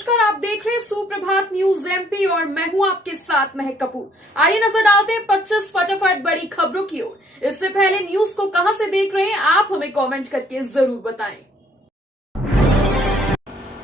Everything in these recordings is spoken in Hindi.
नमस्कार, आप देख रहे हैं सुप्रभात न्यूज एमपी और मैं हूं आपके साथ महक कपूर। आइए नजर डालते हैं 25 फटाफट बड़ी खबरों की ओर। इससे पहले न्यूज को कहां से देख रहे हैं आप हमें कमेंट करके जरूर बताएं।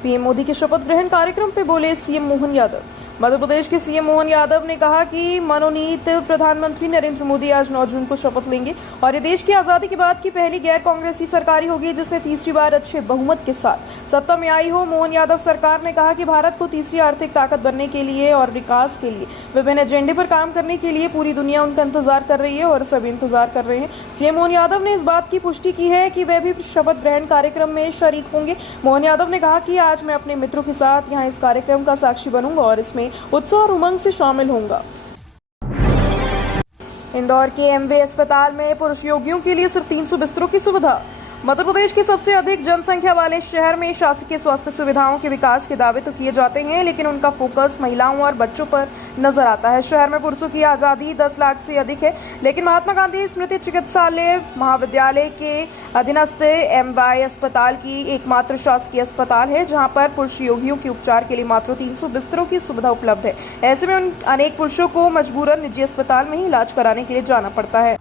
पीएम मोदी के शपथ ग्रहण कार्यक्रम पे बोले सीएम मोहन यादव। मध्य प्रदेश के सीएम मोहन यादव ने कहा कि मनोनीत प्रधानमंत्री नरेंद्र मोदी आज 9 जून को शपथ लेंगे और ये देश की आजादी के बाद की पहली गैर कांग्रेसी सरकार होगी जिसने तीसरी बार अच्छे बहुमत के साथ सत्ता में आई हो। मोहन यादव सरकार ने कहा कि भारत को तीसरी आर्थिक ताकत बनने के लिए और विकास के लिए विभिन्न एजेंडे पर काम करने के लिए पूरी दुनिया उनका इंतजार कर रही है और सभी इंतजार कर रहे हैं। सीएम मोहन यादव ने इस बात की पुष्टि की है कि वे भी शपथ ग्रहण कार्यक्रम में शरीक होंगे। मोहन यादव ने कहा कि आज मैं अपने मित्रों के साथ यहाँ इस कार्यक्रम का साक्षी बनूंगा और इसमें उत्साह और उमंग से शामिल होऊंगा। इंदौर के एमवे अस्पताल में पुरुष रोगियों के लिए सिर्फ 300 बिस्तरों की सुविधा। मध्य प्रदेश के सबसे अधिक जनसंख्या वाले शहर में शासकीय स्वास्थ्य सुविधाओं के विकास के दावे तो किए जाते हैं, लेकिन उनका फोकस महिलाओं और बच्चों पर नजर आता है। शहर में पुरुषों की आजादी 10 लाख से अधिक है, लेकिन महात्मा गांधी स्मृति चिकित्सालय महाविद्यालय के अधीनस्थ एमवाई अस्पताल की एकमात्र शासकीय अस्पताल है जहां पर पुरुष रोगियों के उपचार के लिए मात्र 300 बिस्तरों की सुविधा उपलब्ध है। ऐसे में अनेक पुरुषों को मजबूरन निजी अस्पताल में ही इलाज कराने के लिए जाना पड़ता है।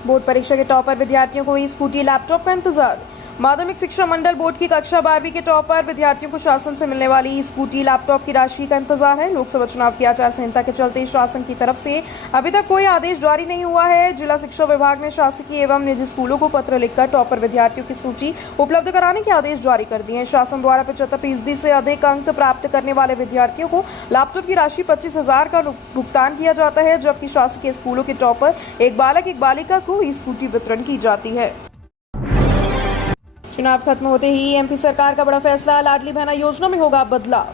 बोर्ड परीक्षा के टॉपर विद्यार्थियों को स्कूटी लैपटॉप का इंतजार। माध्यमिक शिक्षा मंडल बोर्ड की कक्षा 12वीं के टॉपर विद्यार्थियों को शासन से मिलने वाली स्कूटी लैपटॉप की राशि का इंतजार है। लोकसभा चुनाव की आचार संहिता के चलते शासन की तरफ से अभी तक कोई आदेश जारी नहीं हुआ है। जिला शिक्षा विभाग ने शासकीय एवं निजी स्कूलों को पत्र लिखकर टॉपर विद्यार्थियों की सूची उपलब्ध कराने के आदेश जारी कर दिए हैं। शासन द्वारा 75% से अधिक अंक प्राप्त करने वाले विद्यार्थियों को लैपटॉप की राशि 25,000 का भुगतान किया जाता है, जबकि शासकीय स्कूलों के टॉपर एक बालक एक बालिका को स्कूटी वितरण की जाती है। चुनाव खत्म होते ही एमपी सरकार का बड़ा फैसला, लाडली बहना योजना में होगा बदलाव।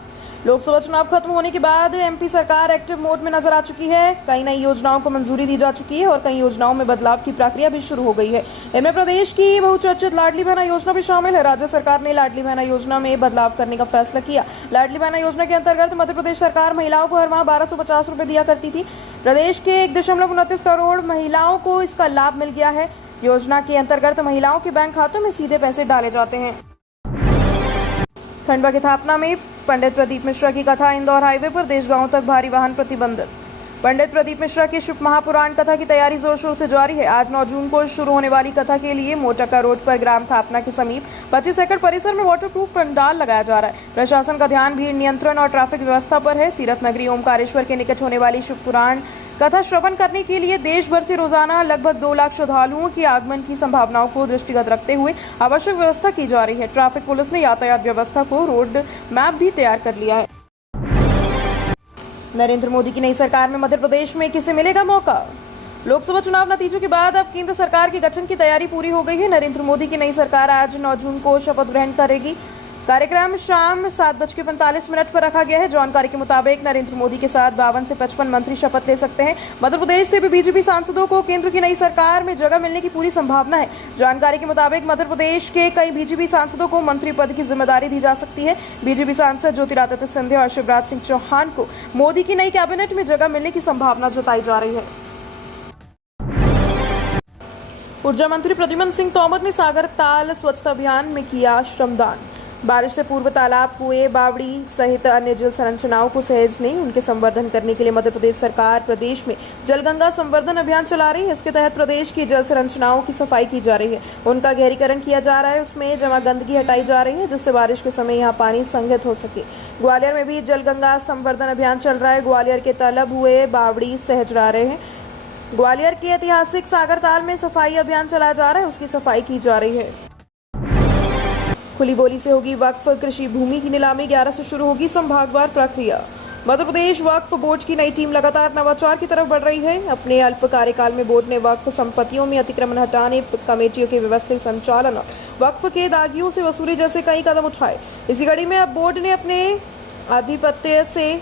लोकसभा चुनाव खत्म होने के बाद एमपी सरकार एक्टिव मोड में नजर आ चुकी है। कई नई योजनाओं को मंजूरी दी जा चुकी है और कई योजनाओं में बदलाव की प्रक्रिया भी शुरू हो गई है। इनमें प्रदेश की बहुचर्चित लाडली बहना योजना भी शामिल है। राज्य सरकार ने लाडली बहना योजना में बदलाव करने का फैसला किया। लाडली बहना योजना के अंतर्गत मध्य प्रदेश सरकार महिलाओं को हर माह 1250 रुपए दिया करती थी। प्रदेश के 1.29 करोड़ महिलाओं को इसका लाभ मिल गया है। योजना के अंतर्गत महिलाओं के बैंक खातों में सीधे पैसे डाले जाते हैं। खंडवा के थापना में पंडित प्रदीप मिश्रा की कथा। इंदौर हाईवे पर देश गांव तक भारी वाहन प्रतिबंधित। पंडित प्रदीप मिश्रा की शिव महापुराण कथा की तैयारी जोर शोर से जारी है। आज 9 जून को शुरू होने वाली कथा के लिए मोटका रोड पर ग्राम थापना के समीप 25 एकड़ परिसर में वाटरप्रूफ पंडाल लगाया जा रहा है। प्रशासन का ध्यान भीड़ नियंत्रण और ट्रैफिक व्यवस्था पर है। तीर्थ नगरी ओमकारेश्वर के निकट होने वाली शिव पुराण कथा श्रवण करने के लिए देश भर से रोजाना लगभग 2 लाख श्रद्धालुओं की आगमन की संभावनाओं को दृष्टिगत रखते हुए आवश्यक व्यवस्था की जा रही है। ट्रैफिक पुलिस ने यातायात व्यवस्था को रोड मैप भी तैयार कर लिया है। नरेंद्र मोदी की नई सरकार में मध्य प्रदेश में किसे मिलेगा मौका। लोकसभा चुनाव नतीजों के बाद अब केंद्र सरकार के गठन की तैयारी पूरी हो गई है। नरेंद्र मोदी की नई सरकार आज 9 जून को शपथ ग्रहण करेगी। कार्यक्रम शाम 7:45 पर रखा गया है। जानकारी के मुताबिक नरेंद्र मोदी के साथ 52 से 55 मंत्री शपथ ले सकते हैं। मध्य प्रदेश से भी बीजेपी सांसदों को केंद्र की नई सरकार में जगह मिलने की पूरी संभावना है। जानकारी के मुताबिक मध्य प्रदेश के कई बीजेपी सांसदों को मंत्री पद की जिम्मेदारी दी जा सकती है। बीजेपी सांसद ज्योतिरादित्य सिंधिया और शिवराज सिंह चौहान को मोदी की नई कैबिनेट में जगह मिलने की संभावना जताई जा रही है। ऊर्जा मंत्री प्रद्युम्न सिंह तोमर ने सागर ताल स्वच्छता अभियान में किया श्रमदान। बारिश से पूर्व तालाब, कुएं, बावड़ी सहित अन्य जल संरचनाओं को सहेजने उनके संवर्धन करने के लिए मध्य प्रदेश सरकार प्रदेश में जलगंगा संवर्धन अभियान चला रही है। इसके तहत प्रदेश की जल संरचनाओं की सफाई की जा रही है, उनका गहरीकरण किया जा रहा है, उसमें जमा गंदगी हटाई जा रही है जिससे बारिश के समय यहाँ पानी संग्रहित हो सके। ग्वालियर में भी जलगंगा संवर्धन अभियान चल रहा है। ग्वालियर के तलब हुए बावड़ी सहज रहा रहे हैं। ग्वालियर के ऐतिहासिक सागर ताल में सफाई अभियान चलाया जा रहा है, उसकी सफाई की जा रही है। खुली बोली से होगी वक्फ कृषि भूमि की नीलामी। 11 से शुरू होगी संभागवार प्रक्रिया। मध्य प्रदेश वक्फ बोर्ड की नई टीम लगातार नवाचार की तरफ बढ़ रही है। अपने अल्प कार्यकाल में बोर्ड ने वक्फ संपत्तियों में अतिक्रमण हटाने, कमेटियों के व्यवस्थित संचालन और वक्फ के दागियों से वसूली जैसे कई कदम उठाए। इसी कड़ी में अब बोर्ड ने अपने आधिपत्य से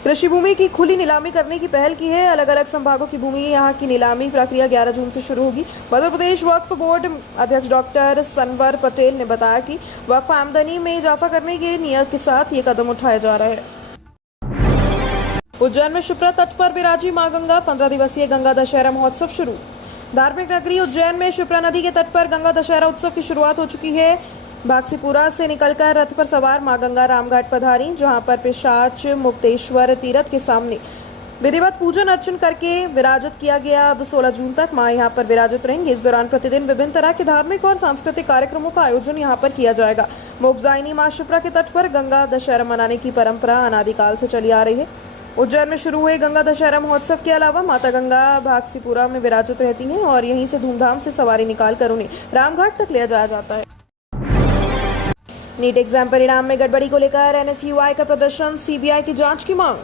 कृषि भूमि की खुली नीलामी करने की पहल की है। अलग अलग संभागों की भूमि यहाँ की नीलामी प्रक्रिया 11 जून से शुरू होगी। मध्य प्रदेश वक्फ बोर्ड अध्यक्ष डॉक्टर सनवर पटेल ने बताया कि वक्फ आमदनी में इजाफा करने के नियत के साथ ये कदम उठाया जा रहा है। उज्जैन में क्षिप्रा तट पर विराजी मां गंगा। 15 दिवसीय गंगा दशहरा महोत्सव शुरू। धार्मिक नगरी उज्जैन में क्षिप्रा नदी के तट पर गंगा दशहरा उत्सव की शुरुआत हो चुकी है। भागसीपुरा से निकलकर रथ पर सवार मां गंगा रामघाट पधारी, जहां पर पिशाच मुक्तेश्वर तीर्थ के सामने विधिवत पूजन अर्चन करके विराजित किया गया। अब 16 जून तक मां यहां पर विराजित रहेंगी। इस दौरान प्रतिदिन विभिन्न तरह के धार्मिक और सांस्कृतिक कार्यक्रमों का आयोजन यहां पर किया जाएगा। मोक्षदायिनी मां शिप्रा के तट पर गंगा दशहरा मनाने की परंपरा अनादिकाल से चली आ रही है। उज्जैन में शुरू हुए गंगा दशहरा महोत्सव के अलावा माता गंगा भागसीपुरा में विराजित रहती हैं और यहीं से धूमधाम से सवारी निकालकर उन्हें रामघाट तक ले जाया जाता है। नीट एग्जाम परिणाम में गड़बड़ी को लेकर एनएसयूआई का प्रदर्शन, सीबीआई की जांच की मांग।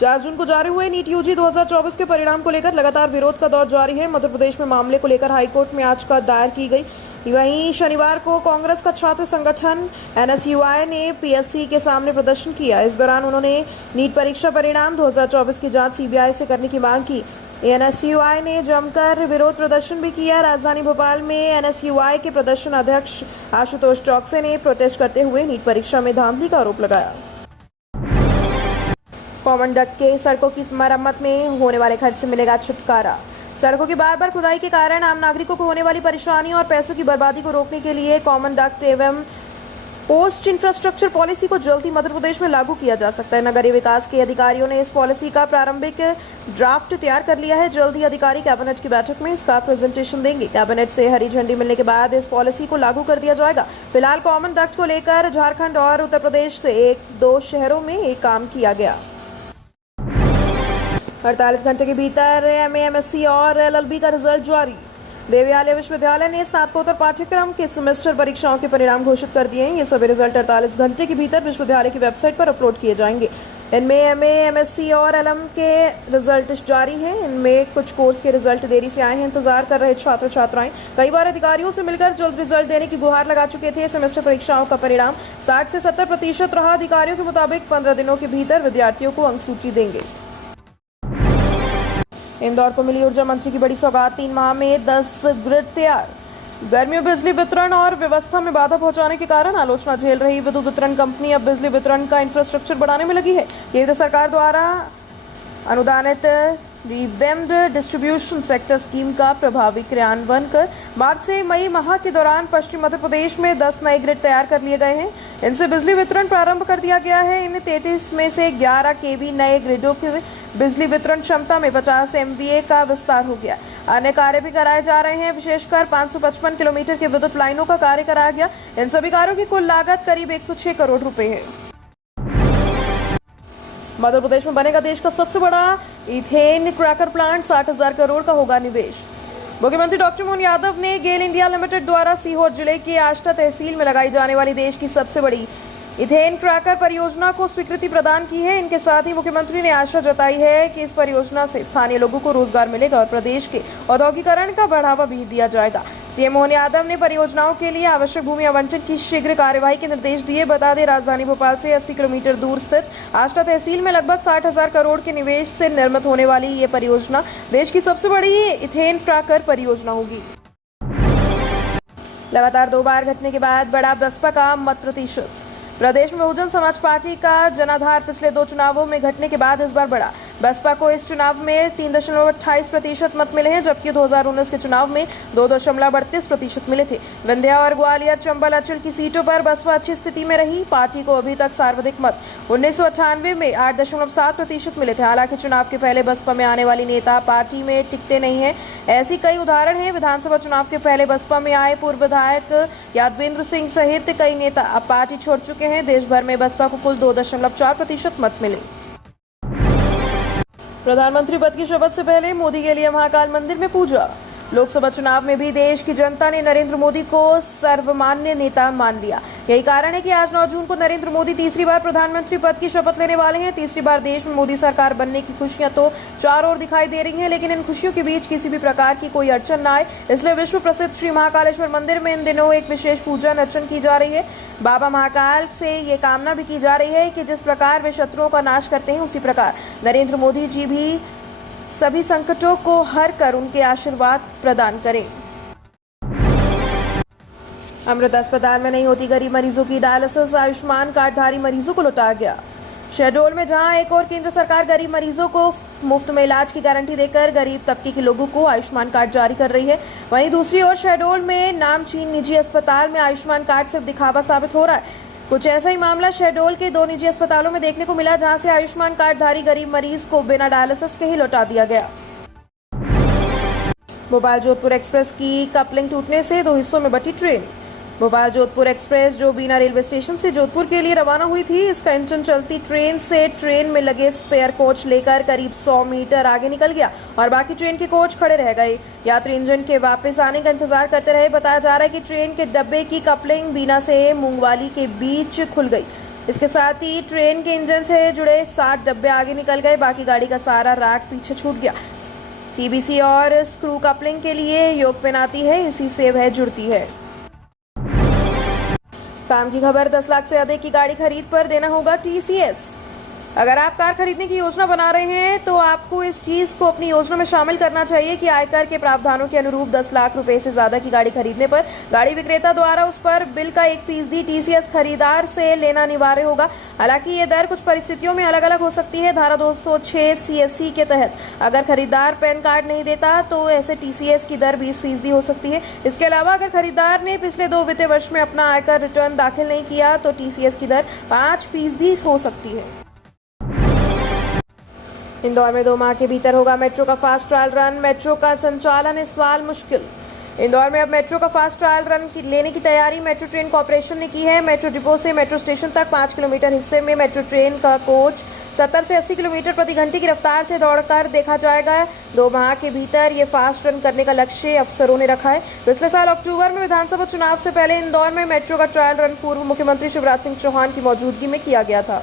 4 जून को जारी हुए नीट यूजी 2024 के परिणाम को लेकर लगातार विरोध का दौर जारी है। मध्य प्रदेश में मामले को लेकर हाईकोर्ट में याचिका दायर की गई। वहीं शनिवार को कांग्रेस का छात्र संगठन एनएसयूआई ने पीएससी के सामने प्रदर्शन किया। इस दौरान उन्होंने नीट परीक्षा परिणाम 2024 की जांच सीबीआई से करने की मांग की। एनएसयूआई ने जमकर विरोध प्रदर्शन भी किया। राजधानी भोपाल में एनएसयूआई के प्रदर्शन अध्यक्ष आशुतोष चौकसे ने प्रोटेस्ट करते हुए नीट परीक्षा में धांधली का आरोप लगाया। कॉमन डक्ट के सड़कों की मरम्मत में होने वाले खर्च से मिलेगा छुटकारा। सड़कों की बार-बार खुदाई के कारण आम नागरिकों को होने वाली परेशानियों और पैसों की बर्बादी को रोकने के लिए कॉमन डक्ट एवं पोस्ट इंफ्रास्ट्रक्चर पॉलिसी को जल्द ही मध्य प्रदेश में लागू किया जा सकता है। नगरीय विकास के अधिकारियों ने इस पॉलिसी का प्रारंभिक ड्राफ्ट तैयार कर लिया है। जल्द ही अधिकारी कैबिनेट की बैठक में इसका प्रेजेंटेशन देंगे। कैबिनेट से हरी झंडी मिलने के बाद इस पॉलिसी को लागू कर दिया जाएगा। फिलहाल कॉमन डक्ट को लेकर झारखंड और उत्तर प्रदेश से 1-2 शहरों में एक काम किया गया। 48 घंटे के भीतर एमए, एमएससी और एलएलबी का रिजल्ट जारी। देवयालय विश्वविद्यालय ने स्नातकोत्तर पाठ्यक्रम के सेमेस्टर परीक्षाओं के परिणाम घोषित कर दिए हैं। ये सभी रिजल्ट 48 घंटे के भीतर विश्वविद्यालय की वेबसाइट पर अपलोड किए जाएंगे। इनमें एमए, एमएससी और एलएम के रिजल्ट जारी हैं। इनमें कुछ कोर्स के रिजल्ट देरी से आए हैं। इंतजार कर रहे छात्र छात्राएं कई बार अधिकारियों से मिलकर जल्द रिजल्ट देने की गुहार लगा चुके थे। सेमेस्टर परीक्षाओं का परिणाम 60 से 70% रहा। अधिकारियों के मुताबिक 15 दिनों के भीतर विद्यार्थियों को अंक सूची देंगे। इंदौर को मिली ऊर्जा मंत्री की बड़ी सौगात, 3 माह में 10 ग्रिड तैयार। गर्मी में बिजली वितरण और व्यवस्था में बाधा पहुंचाने के कारण आलोचना झेल रही विद्युत वितरण कंपनी अब बिजली वितरण का इंफ्रास्ट्रक्चर बढ़ाने में लगी है। केंद्र सरकार द्वारा अनुदानित रिवैम्ड डिस्ट्रीब्यूशन सेक्टर स्कीम का प्रभावी क्रियान्वयन कर मार्च से मई माह के दौरान पश्चिम मध्य प्रदेश में 10 नए ग्रिड तैयार कर लिए गए हैं। इनसे बिजली वितरण प्रारंभ कर दिया गया है। इन 33 में से 11 केवी नए ग्रिडों की बिजली वितरण क्षमता में 50 MVA का विस्तार हो गया। अन्य कार्य भी कराए जा रहे हैं। विशेषकर 555 किलोमीटर के विद्युत लाइनों का कार्य कराया गया। इन सभी कार्यों की कुल लागत करीब 106 करोड़ रुपए है। मध्य प्रदेश में बनेगा देश का सबसे बड़ा इथेन क्रैकर प्लांट, 60,000 करोड़ का होगा निवेश। मुख्यमंत्री डॉक्टर मोहन यादव ने गेल इंडिया लिमिटेड द्वारा सीहोर जिले के आष्टा तहसील में लगाई जाने वाली देश की सबसे बड़ी इथेन क्रैकर परियोजना को स्वीकृति प्रदान की है। इनके साथ ही मुख्यमंत्री ने आशा जताई है कि इस परियोजना से स्थानीय लोगों को रोजगार मिलेगा और प्रदेश के औद्योगिकरण का बढ़ावा भी दिया जाएगा। सीएम मोहन यादव ने परियोजनाओं के लिए आवश्यक भूमि आवंटन की शीघ्र कार्यवाही के निर्देश दिए। बता दें, राजधानी भोपाल से 80 किलोमीटर दूर स्थित आष्टा तहसील में लगभग 60,000 करोड़ के निवेश से निर्मित होने वाली ये परियोजना देश की सबसे बड़ी इथेन क्रैकर परियोजना होगी। लगातार 2 बार घटने के बाद बढ़ा बसपा का मत प्रतिशत। प्रदेश में बहुजन समाज पार्टी का जनाधार पिछले 2 चुनावों में घटने के बाद इस बार बढ़ा। बसपा को इस चुनाव में 3.28% मत मिले हैं, जबकि 2019 के चुनाव में 2.32% मिले थे। विंध्या और ग्वालियर, चंबल, अंचल की सीटों पर बसपा अच्छी स्थिति में रही। पार्टी को अभी तक सर्वाधिक मत 1998 में 8.7% मिले थे। हालांकि चुनाव के पहले बसपा में आने वाली नेता पार्टी में टिकते नहीं है। ऐसी कई उदाहरण हैं। विधानसभा चुनाव के पहले बसपा में आए पूर्व विधायक यादवेंद्र सिंह सहित कई नेता अब पार्टी छोड़ चुके हैं। देश भर में बसपा को कुल 2.4% मत मिले। प्रधानमंत्री पद की शपथ से पहले मोदी के लिए महाकाल मंदिर में पूजा। लोकसभा चुनाव में भी देश की जनता ने नरेंद्र मोदी को सर्वमान्य नेता मान लिया। यही कारण है कि आज 9 जून को नरेंद्र मोदी तीसरी बार प्रधानमंत्री पद की शपथ लेने वाले हैं। तीसरी बार देश में मोदी सरकार बनने की खुशियां तो चारों ओर दिखाई दे रही हैं, लेकिन इन खुशियों के बीच किसी भी प्रकार की कोई अड़चन न आए, इसलिए विश्व प्रसिद्ध श्री महाकालेश्वर मंदिर में इन दिनों एक विशेष पूजा अर्चन की जा रही है। बाबा महाकाल से ये कामना भी की जा रही है कि जिस प्रकार वे शत्रुओं का नाश करते हैं, उसी प्रकार नरेंद्र मोदी जी भी सभी संकटों को हर कर उनके आशीर्वाद प्रदान करें। अमृत अस्पताल में नहीं होती गरीब मरीजों की डायलिसिस, आयुष्मान कार्डधारी मरीजों को लौटाया गया। शहडोल में जहां एक और केंद्र सरकार गरीब मरीजों को मुफ्त में इलाज की गारंटी देकर गरीब तबके के लोगों को आयुष्मान कार्ड जारी कर रही है। वहीं दूसरी ओर शहडोल में नामचीन निजी अस्पताल में आयुष्मान कार्ड सिर्फ दिखावा साबित हो रहा है। कुछ ऐसा ही मामला शहडोल के 2 निजी अस्पतालों में देखने को मिला, जहां से आयुष्मान कार्डधारी गरीब मरीज को बिना डायलिसिस के ही लौटा दिया गया। भोपाल जोधपुर एक्सप्रेस की कपलिंग टूटने से 2 हिस्सों में बटी ट्रेन। भोपाल जोधपुर एक्सप्रेस जो बीना रेलवे स्टेशन से जोधपुर के लिए रवाना हुई थी, इसका इंजन चलती ट्रेन से ट्रेन में लगे स्पेयर कोच लेकर करीब 100 मीटर आगे निकल गया और बाकी ट्रेन के कोच खड़े रह गए। यात्री इंजन के वापस आने का इंतजार करते रहे। बताया जा रहा है कि ट्रेन के डब्बे की कपलिंग बीना से मूंगवाली के बीच खुल गई। इसके साथ ही ट्रेन के इंजन से जुड़े 7 डब्बे आगे निकल गए, बाकी गाड़ी का सारा रैक पीछे छूट गया। सीबीसी और स्क्रू कपलिंग के लिए योग पेन आती है, इसी से वह जुड़ती है। काम की खबर, 10 लाख से अधिक की गाड़ी खरीद पर देना होगा टीसीएस। अगर आप कार खरीदने की योजना बना रहे हैं तो आपको इस चीज को अपनी योजना में शामिल करना चाहिए कि आयकर के प्रावधानों के अनुरूप 10 लाख रुपए से ज्यादा की गाड़ी खरीदने पर गाड़ी विक्रेता द्वारा उस पर बिल का 1% टीसीएस खरीदार से लेना अनिवार्य होगा। हालांकि ये दर कुछ परिस्थितियों में अलग अलग हो सकती है। धारा 206 सीएससी के तहत अगर खरीदार पैन कार्ड नहीं देता तो ऐसे टीसीएस की दर 20% हो सकती है। इसके अलावा अगर खरीदार ने पिछले 2 वित्तीय वर्ष में अपना आयकर रिटर्न दाखिल नहीं किया तो टीसीएस की दर 5% हो सकती है। इंदौर में 2 माह के भीतर होगा मेट्रो का फास्ट ट्रायल रन। मेट्रो का संचालन इस साल मुश्किल। इंदौर में अब मेट्रो का फास्ट ट्रायल रन लेने की तैयारी मेट्रो ट्रेन कॉर्पोरेशन ने की है। मेट्रो डिपो से मेट्रो स्टेशन तक 5 किलोमीटर हिस्से में मेट्रो ट्रेन का कोच 70 से 80 किलोमीटर प्रति घंटे की रफ्तार से दौड़कर देखा जाएगा। 2 माह के भीतर ये फास्ट रन करने का लक्ष्य अफसरों ने रखा है। पिछले साल अक्टूबर में विधानसभा चुनाव से पहले इंदौर में मेट्रो का ट्रायल रन पूर्व मुख्यमंत्री शिवराज सिंह चौहान की मौजूदगी में किया गया था।